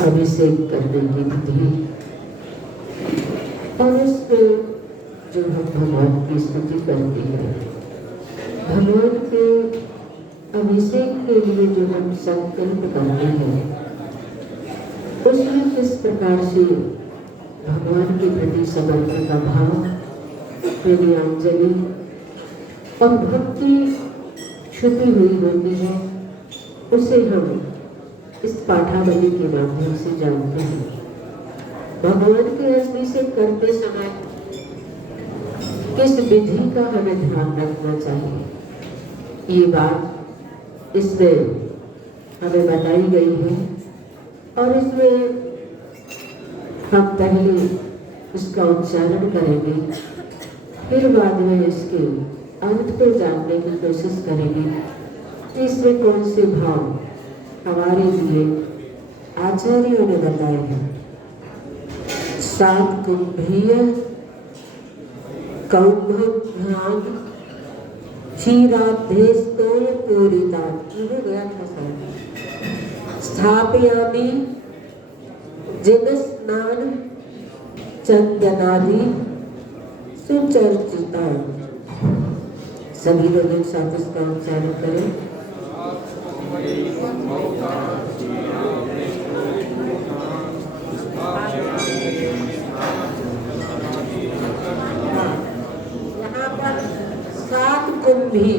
अभिषेक करने की विधि और उसमें जो हम भगवान की स्तुति करते हैं, भगवान के अभिषेक के लिए जो हम संकल्प करते हैं, उसमें किस प्रकार से भगवान के प्रति समर्पण का भाव, प्रेमांजलि और भक्ति छुपी हुई होती है, उसे हम इस पाठावली के माध्यम से जानते हैं। भगवान के अभिषेक करते समय किस विधि का हमें ध्यान रखना चाहिए, ये बात इसमें हमें बताई गई है और इसमें हम पहले इसका उच्चारण करेंगे, फिर बाद में इसके अर्थ को जानने की कोशिश करेंगे। इसमें कौन से भाव हमारे लिए आचार्यों ने बताए हैं। सात कुंभीय कौंभ्याम क्षीराब्धेस्तोय पूरिता स्थापयामि जिनस्नान चंदनादि सुचर्चिता। सभी लोग एक साथ इसका उच्चारण करें। यहाँ पर सात कुंभी,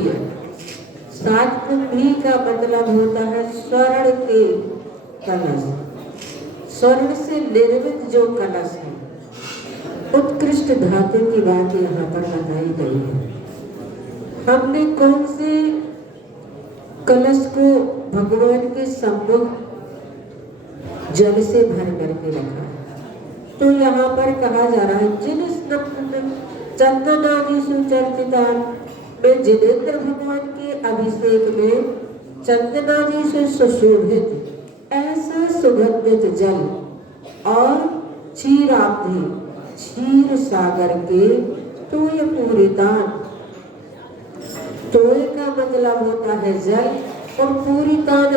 सात कुंभी का मतलब होता है स्वर्ण के कलश, स्वर्ण से निर्मित जो कलश है, उत्कृष्ट धातु की बात यहाँ पर बताई गई है। हमने कौन से कलश को भगवान के सम्मुख जल से भर करके रखा है, तो यहाँ पर कहा जा रहा है जिन चंदनादि सुचर्चिता में, जिनेंद्र भगवान के अभिषेक में चंदनादि से सुशोभित ऐसा सुगंधित जल और क्षीराब्धि क्षीर सागर के तोय पूरितान, तोय का मतलब होता है जल और पूरितान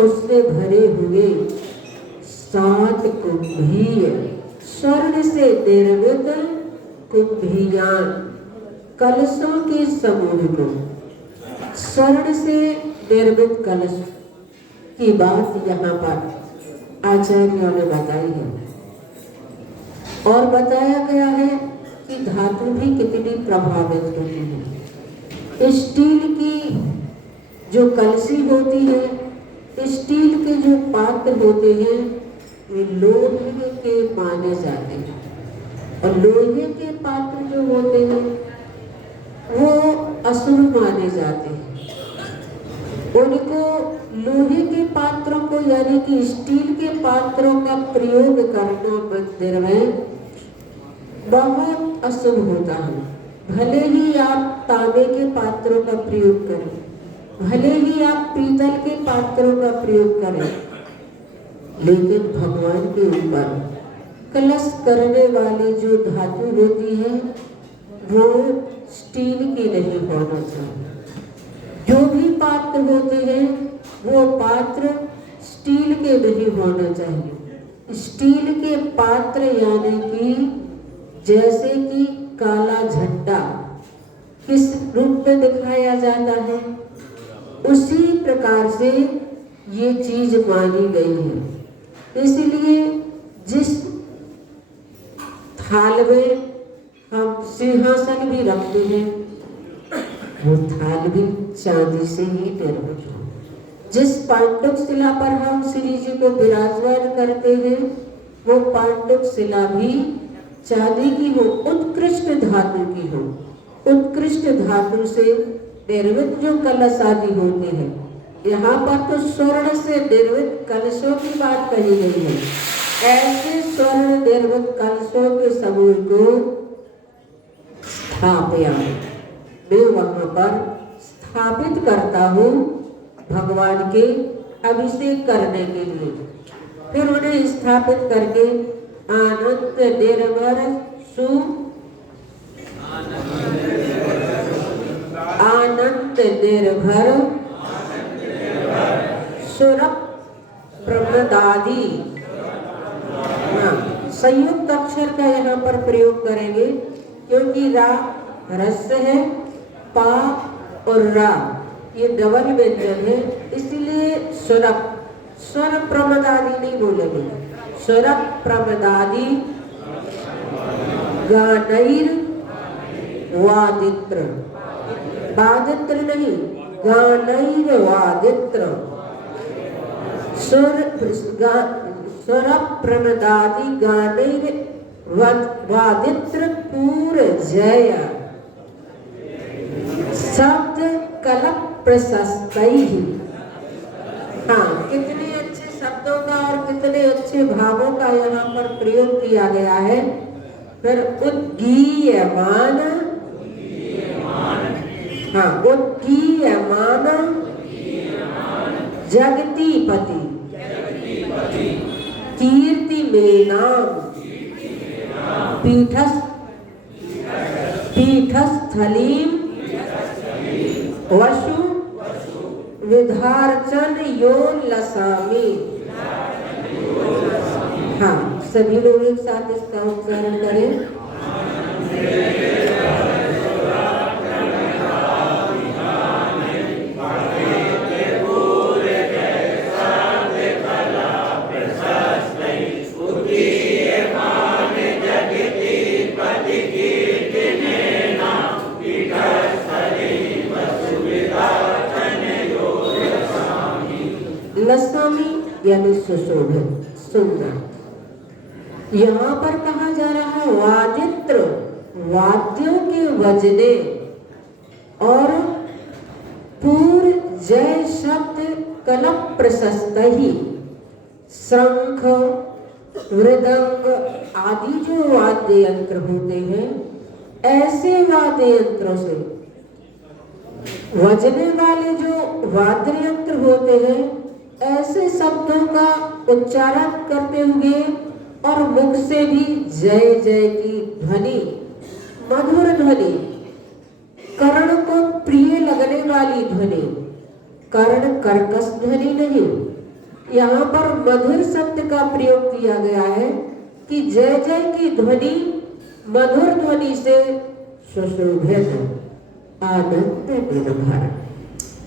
उससे भरे हुए सात कुंभीय स्वर्ण से निर्मित कुंभियान कलशों के समूह को, स्वर्ण से निर्मित कलश की बात यहाँ पर आचार्यों ने बताई है। और बताया गया है कि धातु भी कितनी प्रभावित होती है। स्टील की जो कलशी होती है, स्टील के जो पात्र होते हैं, वे लोहे के माने जाते हैं और लोहे के पात्र जो होते हैं वो अशुभ माने जाते हैं। उनको लोहे के पात्रों को यानी कि स्टील के पात्रों का प्रयोग करना मंदिर में बहुत अशुभ होता है। भले ही आप तांबे के पात्रों का प्रयोग करें, भले ही आप पीतल के पात्रों का प्रयोग करें, लेकिन भगवान के ऊपर कलश करने वाली जो धातु होती है वो स्टील की नहीं होना चाहिए। जो भी पात्र होते हैं वो पात्र स्टील के नहीं होना चाहिए। स्टील के पात्र यानी कि जैसे कि काला झंडा किस रूप में दिखाया जाता है, उसी प्रकार से ये चीज मानी गई है। इसलिए जिस थाल में हम सिंहासन भी रखते हैं वो थाल भी चांदी से ही निर्मित हो। जिस पांडुक शिला पर हम श्री जी को विराजमान करते हैं वो पांडुक शिला भी चांदी की हो, उत्कृष्ट धातु की हो। उत्कृष्ट धातु से निर्मित जो कलश आदि होते हैं, यहाँ पर तो स्वर्ण से निर्मित कलशों की बात कही गई है। ऐसे स्वर्ण निर्मित कलशों के समूह को स्थापयामि, मैं वहां पर स्थापित करता हूँ भगवान के अभिषेक करने के लिए। फिर उन्हें स्थापित करके आनंद निर्भर सु आनंद निर्भर सुरभ प्रमदादि संयुक्त अक्षर का यहाँ पर प्रयोग करेंगे, क्योंकि रा ह्रस्व है, पा और रा ये डबल व्यंजन है, इसलिए स्वरप स्वर प्रमदादि नहीं बोलेंगे। स्वरप प्रमदादि गानैर वादित्र, वादित्र नहीं, गानैर वादित्र। स्वरप प्रमदादि गानैर वादित्र पूर्जय। शब्द कलप प्रशस्तैः। हाँ, कितने अच्छे शब्दों का और कितने अच्छे भावों का यहाँ पर प्रयोग किया गया है। फिर उद्गीयमान, हाँ, उद्गीयमान जगतीपति कीर्ति में नाम पीठस्थलीम वसु विधार्चन योल्लसामि। हाँ, सभी लोग एक साथ इसका उच्चारण करें। लसामी यानी सुशोभित, सुंदर। यहाँ पर कहा जा रहा है वादित्र, वाद्यों के बजने, और पूर्व जय शब्द कलप प्रशस्त ही, शंख मृदंग आदि जो वाद्य यंत्र होते हैं, ऐसे वाद्य यंत्रों से बजने वाले जो वाद्य यंत्र होते हैं, ऐसे शब्दों का उच्चारण करते हुए और मुख से भी जय जय की ध्वनि, मधुर ध्वनि, कर्ण को प्रिय लगने वाली ध्वनि, कर्ण कर्कश ध्वनि नहीं। यहाँ पर मधुर शब्द का प्रयोग किया गया है कि जय जय की ध्वनि मधुर ध्वनि से सुशोभित, आनंद निर्भर।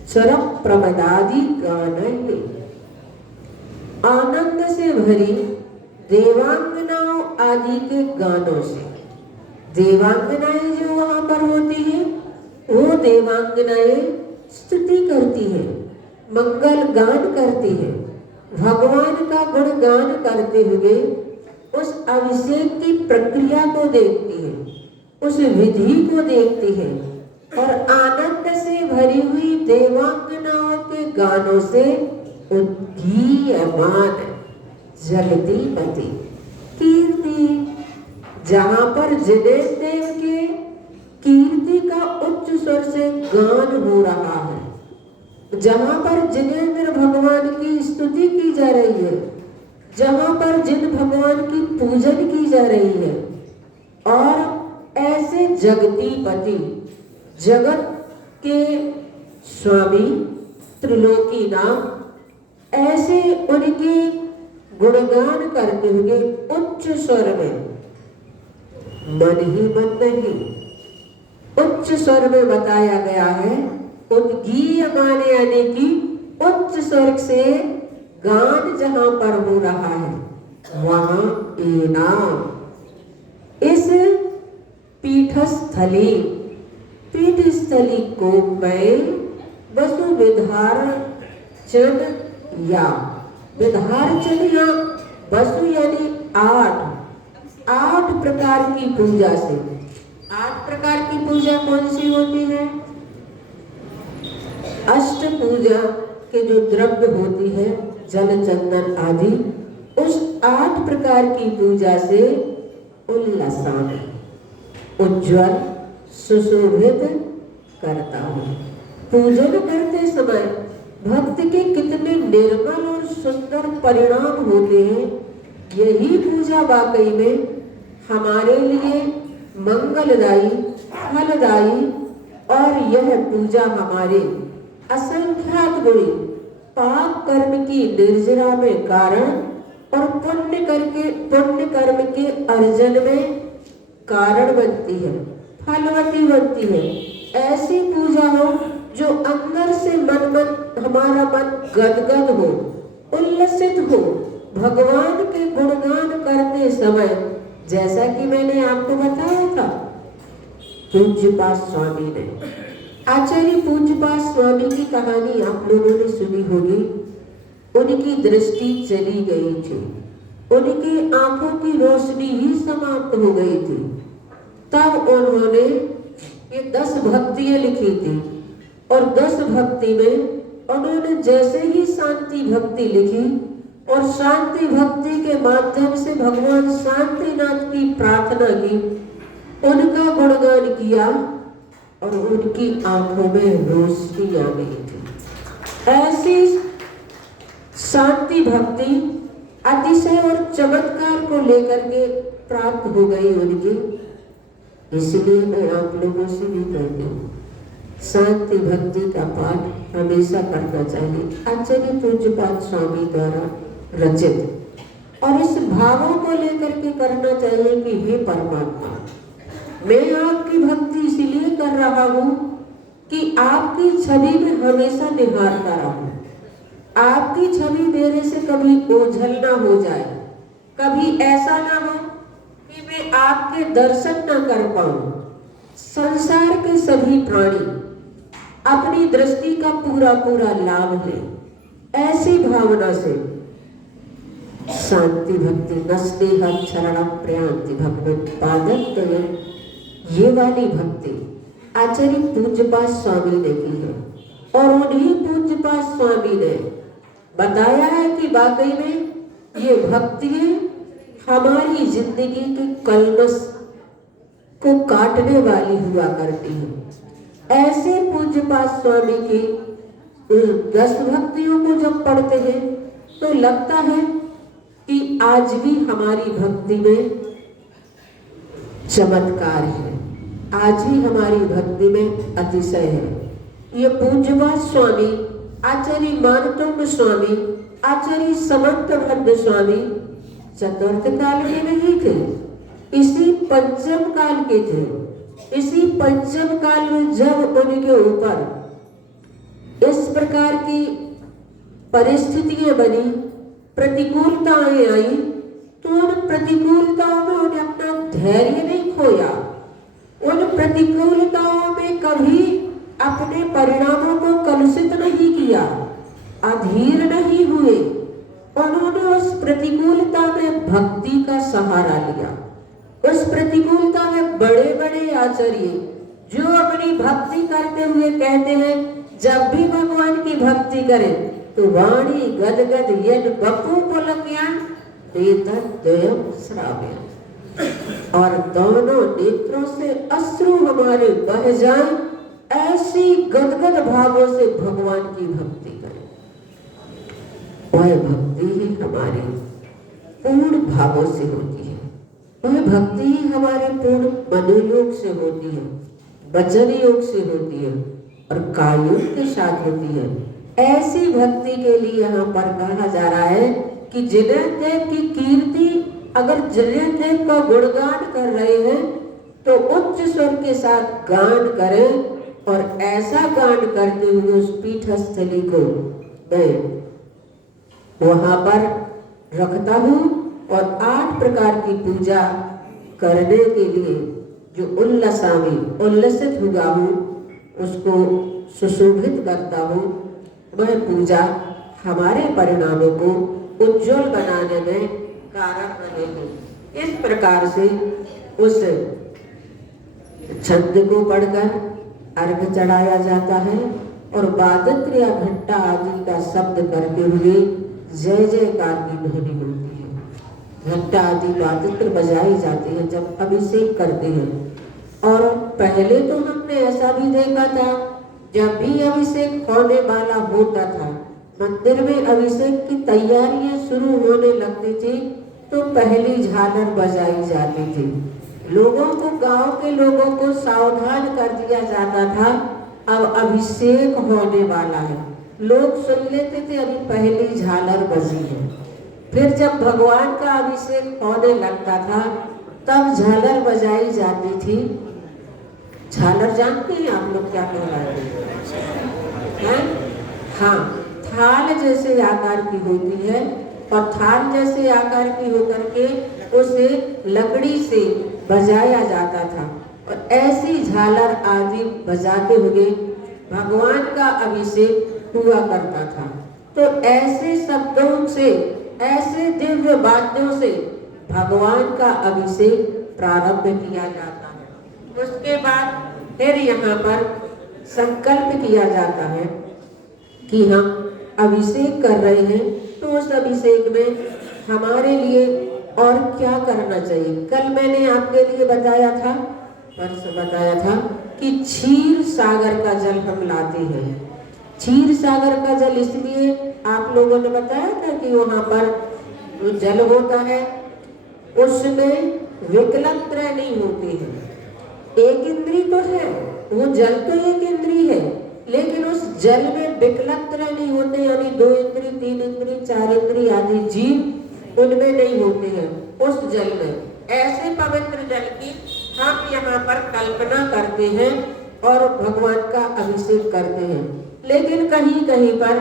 स्वरप प्रमदादि गानैः, आनंद से भरी देवांगनाओं आदि के गानों से। देवांगनाएं जो वहां पर होती हैं, वो देवांगनाएं स्तुति करती हैं, मंगल गान करती हैं, भगवान का गुणगान करते हुए उस अभिषेक की प्रक्रिया को देखती हैं, उस विधि को देखती हैं, और आनंद से भरी हुई देवांगनाओं के गानों से उद्गीयमान जगतीपति कीर्ति, जहाँ पर जिनेन्द्र देव के कीर्ति का उच्च स्वर से गान हो रहा है, जहाँ पर जिनेन्द्र भगवान की स्तुति की जा रही है, जहाँ पर जिन भगवान की पूजन की जा रही है, और ऐसे जगतीपति, जगत के स्वामी, त्रिलोकीनाथ, ऐसे उनके गुणगान करते हुए उच्च स्वर में, मन ही मन नहीं, उच्च स्वर में बताया गया है। उद्गीयमान यानी कि उच्च स्वर से गान जहां पर हो रहा है, वहां इनाम। इस पीठस्थली, पीठस्थली को मैं वसु विधार्चन या विधार्चन या वसु यानी 8 प्रकार की पूजा से। 8 प्रकार की पूजा कौन सी होती है? अष्ट पूजा के जो द्रव्य होती है, जल चंदन आदि, उस 8 प्रकार की पूजा से उल्लासान, उज्ज्वल, सुशोभित करता हूँ। पूजन करते समय भक्त के कितने निर्मल और सुंदर परिणाम होते हैं। यही पूजा वाकई में हमारे लिए मंगलदायी, फलदायी, और यह पूजा हमारे असंख्यात गुणी पाप कर्म की निर्जरा में कारण और पुण्य कर्म के अर्जन में कारण बनती है, फलवती बनती है। ऐसी पूजा हो जो अंदर से हमारा मन गदगद हो, उल्लसित हो। भगवान के गुणगान करते समय, जैसा कि मैंने आपको बताया था, पूज्यपाद स्वामी ने, आचार्य पूज्यपाद स्वामी की कहानी आप लोगों ने सुनी होगी। उनकी दृष्टि चली गई थी, उनकी आंखों की रोशनी ही समाप्त हो गई थी। तब उन्होंने ये 10 भक्तियां लिखी थी और 10 भक्ति में उन्होंने जैसे ही शांति भक्ति लिखी और शांति भक्ति के माध्यम से भगवान शांतिनाथ की प्रार्थना की, उनका गुणगान किया और उनकी आंखों में रोशनी आ गई थी। ऐसी शांति भक्ति अतिशय और चमत्कार को लेकर के प्राप्त हो गई उनकी। इसलिए मैं आप लोगों से भी कहती हूँ, शांति भक्ति का पाठ हमेशा करना चाहिए। आचार्य पूज्यपाद स्वामी द्वारा रचित, और इस भावों को लेकर के करना चाहिए कि हे परमात्मा, मैं आपकी भक्ति इसलिए कर रहा हूँ कि आपकी छवि में हमेशा निहारता रहूं। आपकी छवि मेरे से कभी ओझल ना हो जाए, कभी ऐसा ना हो कि मैं आपके दर्शन ना कर पाऊं। संसार के सभी प्राणी अपनी दृष्टि का पूरा पूरा लाभ लें। ऐसी भावना से शांति भक्ति नस्नेह क्षरण प्रयांति भगवत पादत्व, ये वाली भक्ति आचार्य पूज्यपाद स्वामी ने की है। और उन्हीं पूज्यपाद स्वामी ने बताया है कि वाकई में ये भक्तियां हमारी जिंदगी के कलमश को काटने वाली हुआ करती है। ऐसे पूज्यपाद स्वामी की 10 भक्तियों को जब पढ़ते हैं तो लगता है कि आज भी हमारी भक्ति में चमत्कार है, आज भी हमारी भक्ति में अतिशय है। ये पूज्यपाद स्वामी आचार्य मानतुंग स्वामी, आचार्य समंतभद्र स्वामी चतुर्थ काल के नहीं थे, इसी पंचम काल के थे। इसी पंचम काल में जब उनके ऊपर इस प्रकार की परिस्थितियां बनी, प्रतिकूलताएं आई, तो उन प्रतिकूलताओं में उन्हें अपना धैर्य नहीं खोया। उन प्रतिकूलताओं में कभी अपने परिणामों को कलुषित नहीं किया, अधीर नहीं हुए। उन्होंने उस प्रतिकूलता में भक्ति का सहारा लिया। उस प्रतिकूलता में बड़े बड़े आचार्य जो अपनी भक्ति करते हुए कहते हैं, जब भी भगवान की भक्ति करें तो वाणी गदगद यद बपू पुलक्यां देतद्वयम् श्राव्यम्, और दोनों नेत्रों से अश्रु हमारे बह जाएं। ऐसी गदगद भावों से भगवान की भक्ति करें। वह भक्ति ही हमारी पूर्ण भावों से होती है, वह भक्ति ही हमारे पूर्ण मनोयोग से होती है, वचन योग से होती है और कायोग के साथ होती है। ऐसी भक्ति के लिए यहाँ पर कहा जा रहा है कि जिनें देव की कीर्ति, अगर जिनें देव का गुणगान कर रहे हैं तो उच्च स्वर के साथ गान करें, और ऐसा गान करते हुए उस पीठस्थली को मैं वहां पर रखता हूँ और 8 प्रकार की पूजा करने के लिए जो उल्लसित हुआ हूँ उसको सुशोभित करता हूँ। वह पूजा हमारे परिणामों को उज्जवल बनाने में कारण बनेगी। इस प्रकार से उस छंद को पढ़कर अर्घ चढ़ाया जाता है और वादत्र या घंटा आदि का शब्द करते हुए जय जयकार की ध्वनि होती है। घंटा आदि वादत्र बजाई जाती है जब अभिषेक करते हैं। और पहले तो हमने ऐसा भी देखा था, जब भी अभिषेक होने वाला होता था, मंदिर में अभिषेक की तैयारियां शुरू होने लगती थी तो पहली झालर बजाई जाती थी। लोगों को, गांव के लोगों को सावधान कर दिया जाता था, अब अभिषेक होने वाला है। लोग सुन लेते थे अभी पहली झालर बजी है, फिर जब भगवान का अभिषेक होने लगता था तब झालर बजाई जाती थी। झालर जानते हैं आप लोग क्या कहलाते हैं? हाँ, थाल जैसे आकार की होती है और थाल जैसे आकार की होकर के उसे लकड़ी से बजाया जाता था और ऐसी झालर आदि बजाते हुए भगवान का अभिषेक हुआ करता था। तो ऐसे शब्दों से, ऐसे दिव्य वाद्यों से भगवान का अभिषेक प्रारंभ किया जाता है। उसके बाद फिर यहाँ पर संकल्प किया जाता है कि हम अभिषेक कर रहे हैं, तो उस अभिषेक में हमारे लिए और क्या करना चाहिए। कल मैंने आपके लिए बताया था, परसों बताया था कि क्षीर सागर का जल हम लाते हैं। क्षीर सागर का जल इसलिए आप लोगों ने बताया था कि वहाँ पर जो जल होता है उसमें विकल्प त्रय नहीं होते हैं। एक इंद्री तो है, वो जल तो एक इंद्री है, लेकिन उस जल में विकल्प त्रय नहीं होते, यानी 2 इंद्री, 3 इंद्री, 4 इंद्री आदि जीव उनमें नहीं होते हैं उस जल में। ऐसे पवित्र जल की हम यहाँ पर कल्पना करते हैं और भगवान का अभिषेक करते हैं। लेकिन कहीं कहीं पर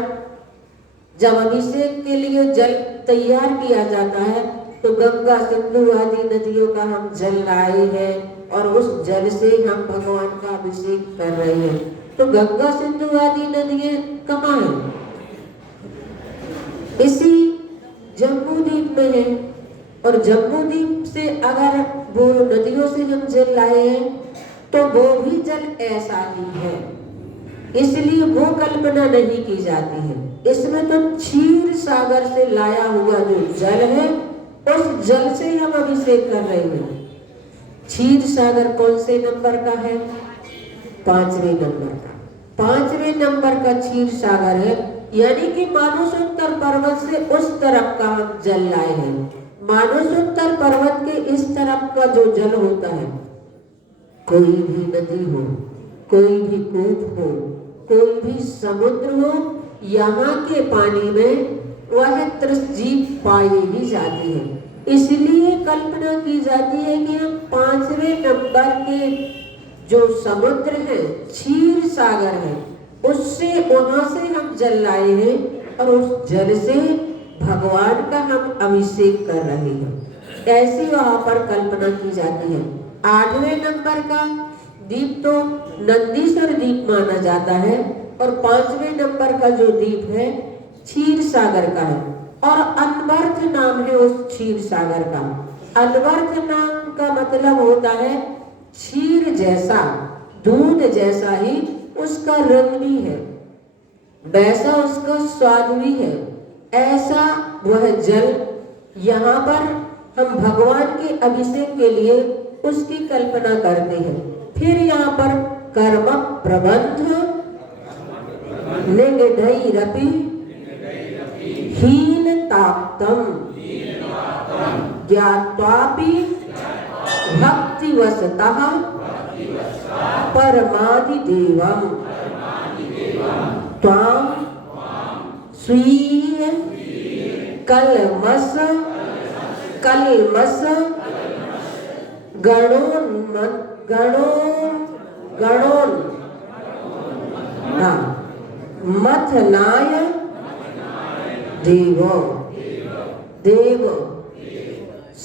जब अभिषेक के लिए जल तैयार किया जाता है तो गंगा सिंधु आदि नदियों का हम जल लाए हैं और उस जल से हम भगवान का अभिषेक कर रहे हैं। तो गंगा सिंधु आदि नदियाँ कहाँ हैं? इसी जम्मू द्वीप में है और जम्मू द्वीप से अगर वो नदियों से हम जल लाए हैं तो वो भी जल ऐसा ही है, इसलिए वो कल्पना नहीं की जाती है। इसमें तो क्षीर सागर से लाया हुआ जो जल है उस जल से हम अभिषेक कर रहे हैं। क्षीर सागर कौन से नंबर का है? 5वें नंबर का। 5वें नंबर का क्षीर सागर है, यानी कि मानसोत्तर पर्वत से उस तरफ का हम जल लाए हैं। मानसोत्तर पर्वत के इस तरफ का जो जल होता है, कोई भी नदी हो, कोई भी कूप हो, कोई भी समुद्र हो, यहाँ के पानी में वह तृष्णा पाई ही जाती है। इसलिए कल्पना की जाती है कि हम 5वें नंबर के जो समुद्र है, क्षीर सागर है, उससे वहां से हम जल लाए हैं और उस जल से भगवान का हम अभिषेक कर रहे हैं। ऐसी वहां पर कल्पना की जाती है। 8वें नंबर का द्वीप तो नंदीश्वर द्वीप माना जाता है और 5वें नंबर का जो द्वीप है क्षीर सागर का है और अनवर्थ नाम है उस क्षीर सागर का। अनवर्थ नाम का मतलब होता है क्षीर जैसा, दूध जैसा ही उसका रंग भी है, वैसा उसका स्वाद भी है। ऐसा वह जल यहाँ पर हम भगवान के अभिषेक के लिए उसकी कल्पना करते हैं। फिर यहाँ पर कर्म प्रबंध निगडैरपि हीनताप्तम ज्ञात्वापि भक्तिवशतः परमादिदेवं त्वां स्वीय कलमस गणोन मथनाय देव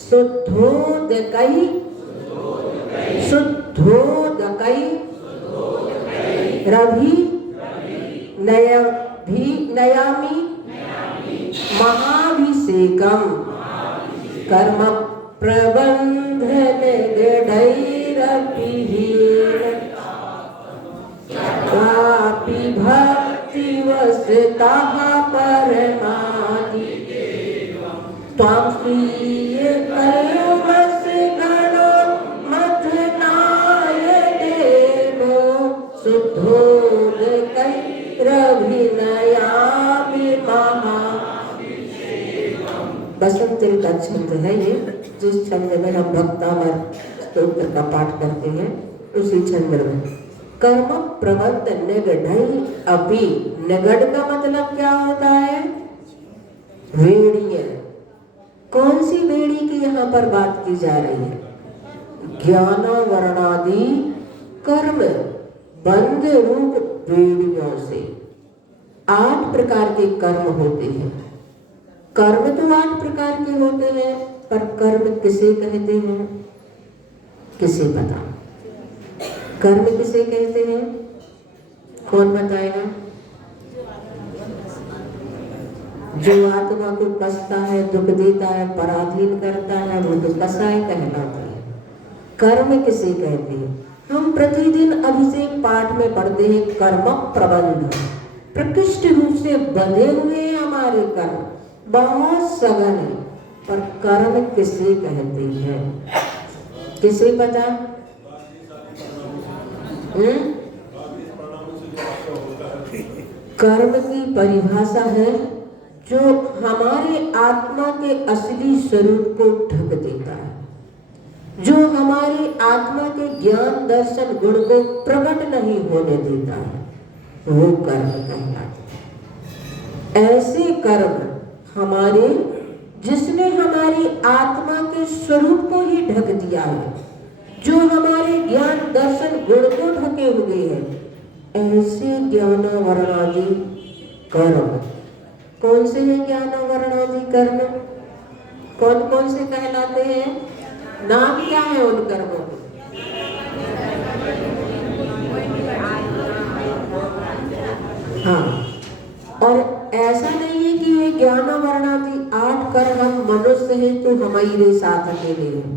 शुद्धोदकै रभि नयामि महाभिषेकम कर्म प्रबंधन कापि भक्तिवशतः परमादि त्वां स्वीय कलमस गणो मथनाय देवो शुद्धोदकैरभिनयामि महाभिषेकम्। बसंत ऋतु का छंद है ये, जिस छंद में हम भक्तामर स्तोत्र का पाठ करते हैं उसी छंद में। कर्म प्रबंध निगडै अपि, निगड का मतलब क्या होता है? वेड़ियां, कौन सी बेड़ी की यहाँ पर बात की जा रही है? ज्ञान वर्णादि कर्म बंध रूप बेड़ियों से। 8 प्रकार के कर्म होते हैं। कर्म तो 8 प्रकार के होते हैं, पर कर्म किसे कहते हैं? किसे पता? कर्म किसे कहते हैं? कौन बताएगा? जो आत्मा को कसता है, दुख देता है, पराधीन करता है, वो तो कसाय कहलाता है। कर्म किसे कहते हैं? हम प्रतिदिन अभिषेक पाठ में पढ़ते हैं कर्म प्रबंध। प्रकृष्ट रूप से बंधे हुए हैं हमारे कर्म, बहुत सघन है, पर कर्म किसे कहते हैं? किसे पता? कर्म की परिभाषा है जो हमारे आत्मा के असली स्वरूप को ढक देता है, जो हमारी आत्मा के ज्ञान दर्शन गुण को प्रकट नहीं होने देता है, वो कर्म कहलाता है। ऐसे कर्म हमारे, जिसने हमारी आत्मा के स्वरूप को ही ढक दिया है, जो हमारे ज्ञान दर्शन गुण को ढके हुए हैं, ऐसे ज्ञान वर्णादि कर्म। कौन से हैं ज्ञान वर्णादि कर्म? कौन कौन से कहलाते हैं? नाम क्या है उन कर्मों के? हाँ, और ऐसा नहीं है कि ये ज्ञान वर्णादि 8 कर्म, हम मनुष्य हैं तो हमारे साथ अकेले हैं।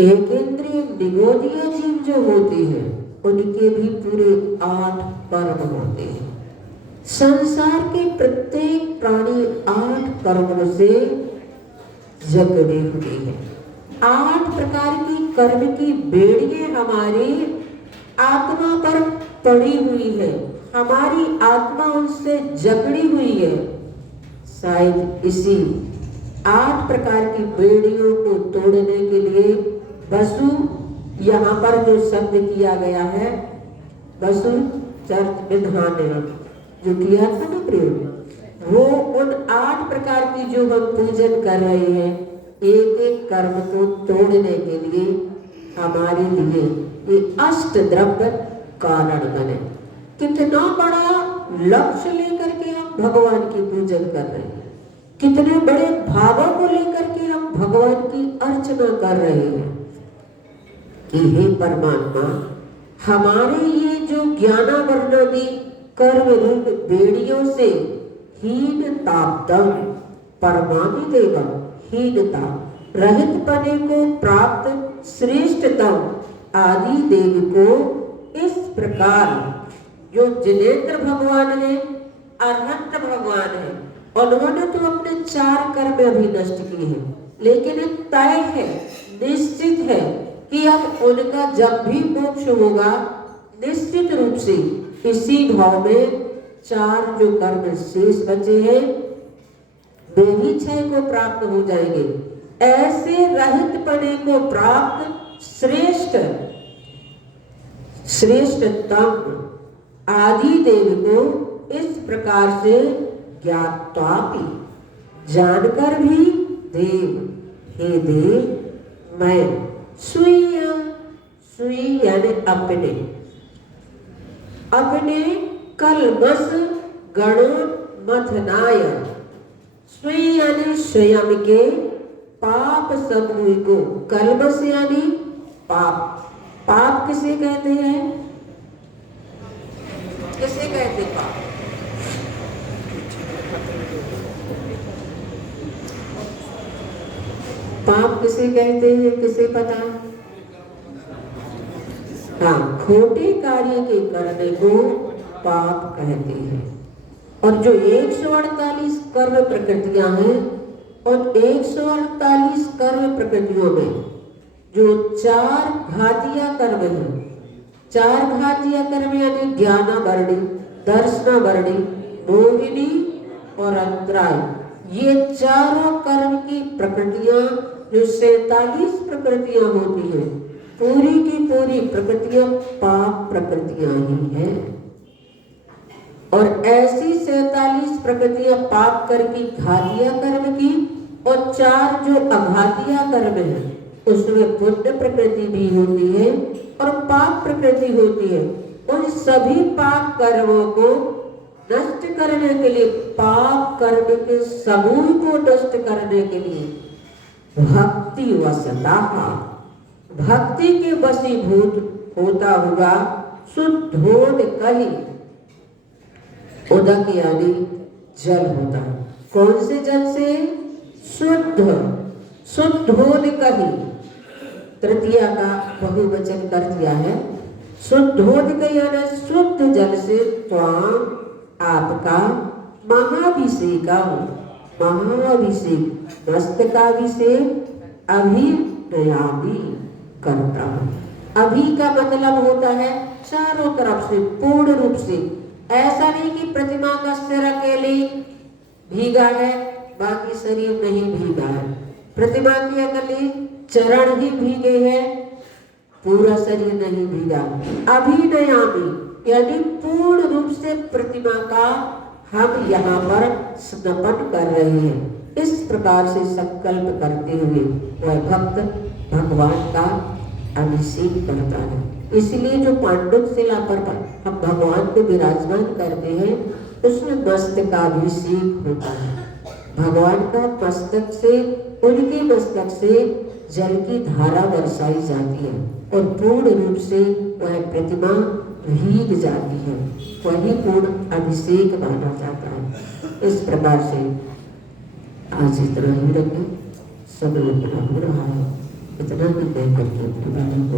एक इंद्रिय निगोदीय जीव जो होते हैं, उनके भी पूरे 8 कर्म होते हैं। संसार के प्रत्येक प्राणी 8 कर्मों से जकड़े हुए हैं। 8 प्रकार की कर्म की बेड़ियां हमारी आत्मा पर पड़ी हुई है, हमारी आत्मा उनसे जकड़ी हुई है। शायद इसी 8 प्रकार की बेड़ियों को तोड़ने के लिए वसु, यहाँ पर जो शब्द किया गया है वसु चर्च विधान जो किया था ना प्रयोग, वो उन 8 प्रकार की जो हम पूजन कर रहे हैं, एक एक कर्म को तोड़ने के लिए हमारे लिए ये अष्ट द्रव्य कारण बने। कितना बड़ा लक्ष्य लेकर के हम भगवान की पूजन कर रहे हैं, कितने बड़े भावों को लेकर के हम भगवान की अर्चना कर रहे हैं कि हे परमात्मा, हमारे ये जो ज्ञानावर्णादि कर्म रूप बेड़ियों से हीनताप्तम परमाणु देवम, हीनता रहित पने को प्राप्त श्रेष्ठतम आदि देव को इस प्रकार जो जिनेन्द्र भगवान है, अनंत भगवान है, उन्होंने तो अपने 4 कर्म अभी नष्ट किए हैं, लेकिन तय है, निश्चित है कि अब उनका जब भी मोक्ष होगा, निश्चित रूप से इसी भाव में 4 जो कर्म शेष बचे हैं वे भी 6 को प्राप्त हो जाएंगे। ऐसे रहित पने को प्राप्त श्रेष्ठतम आदि देव को इस प्रकार से ज्ञात्वापि, जानकर भी देव, हे देव मैं स्वीय, स्वीय यानी अपने अपने कलमस गणों मथनाय, स्वीय यानी स्वयं के पाप समूह को, कलमस यानी पाप। पाप किसे कहते हैं? किसे कहते पाप? पाप किसे कहते हैं? किसे पता? हाँ, खोटे कार्य के करने को पाप कहते हैं। और जो 148 कर्म प्रकृतियां हैं, उन 148 कर्म प्रकृतियों में जो 4 घातीय कर्म हैं, 4 घातीय कर्म यानी ज्ञानावर्णी, दर्शनावर्णी, मोहिनी और अंतराय, ये चारों कर्म की प्रकृतियां जो 47 प्रकृतियां होती हैं, पूरी की पूरी प्रकृतियां पाप प्रकृतियां ही हैं। और ऐसी 47 प्रकृतियां पाप कर्म की, घातीय कर्म की, और 4 जो अघातिया कर्म है उसमें पुण्य प्रकृति भी होती है और पाप प्रकृति होती है। उन सभी पाप कर्मों को नष्ट करने के लिए, पाप कर्म के समूह को नष्ट करने के लिए भक्ति वसता, भक्ति के वशीभूत होता हुआ शुद्धोद कही, उदक यानी जल होता है। कौन से जल से? शुद्ध, शुद्धोद कही, तृतीया का बहुवचन कर दिया है। शुद्धोद कही यानी शुद्ध जल से त्वाम आपका महाभिषेका हो, महाभिषेक, मस्तकाभिषेक अभिनयामी करता हूँ। अभी का मतलब होता है चारों तरफ से, पूर्ण रूप से। ऐसा नहीं कि प्रतिमा का सिर अकेले भीगा है बाकी शरीर नहीं भीगा है, प्रतिमा के अकेले चरण ही भीगे हैं पूरा शरीर नहीं भीगा। अभिनयामी यानी पूर्ण रूप से प्रतिमा का हम यहाँ पर स्नान कर रहे हैं। इस प्रकार से संकल्प करते हुए वह भक्त भगवान का अभिषेक करता है। इसलिए जो पांडुक शिला पर हम भगवान को विराजमान करते हैं उसमें मस्तक का अभिषेक होता है। भगवान का मस्तक से, उनके मस्तक से जल की धारा बरसाई जाती है और पूर्ण रूप से वह प्रतिमा भीग जाती है, वही पूर्ण अभिषेक माना जाता है। इस प्रकार से आज इतना ही रखें, सब इतना हो रहा है, इतना ही मैं करके अपनी को